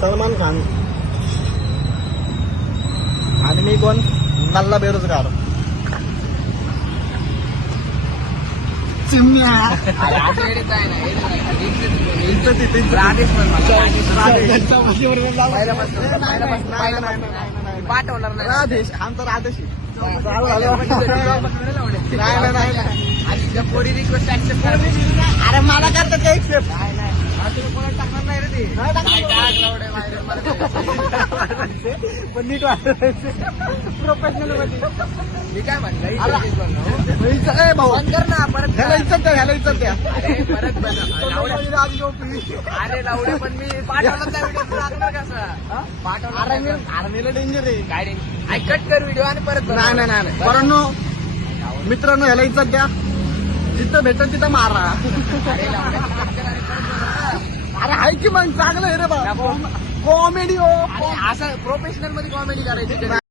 सलमान खान आणि मी कोण नल्ला बेरोजगार चिमण्या पाठवणार नाही राधेश आमचा राधेश कोणी रिक्वेस्ट ऍक्सेप्ट अरे मला करतात ते एक्सेप्ट कोणाला टाकणार नाही रे ते पण नीट प्रोफेशनल मी काय म्हणलं भाऊ बंद कर ना परत ह्याला इज्जत द्या ह्याला इज्जत द्या अरे परत बंद अरे लावडे पण मी पाठवलं त्या व्हिडिओ लागणार कसं पाठवलं आर्मीला डेंजर आहे काय कट कर व्हिडिओ आणि परत नाही नाही नाही परंतु मित्रांनो ह्याला इज्जत द्या जिथं भेटत तिथं मारा अरे आहे की मग चांगलं आहे रे बा कॉमेडी हो असं प्रोफेशनल मध्ये कॉमेडी करायची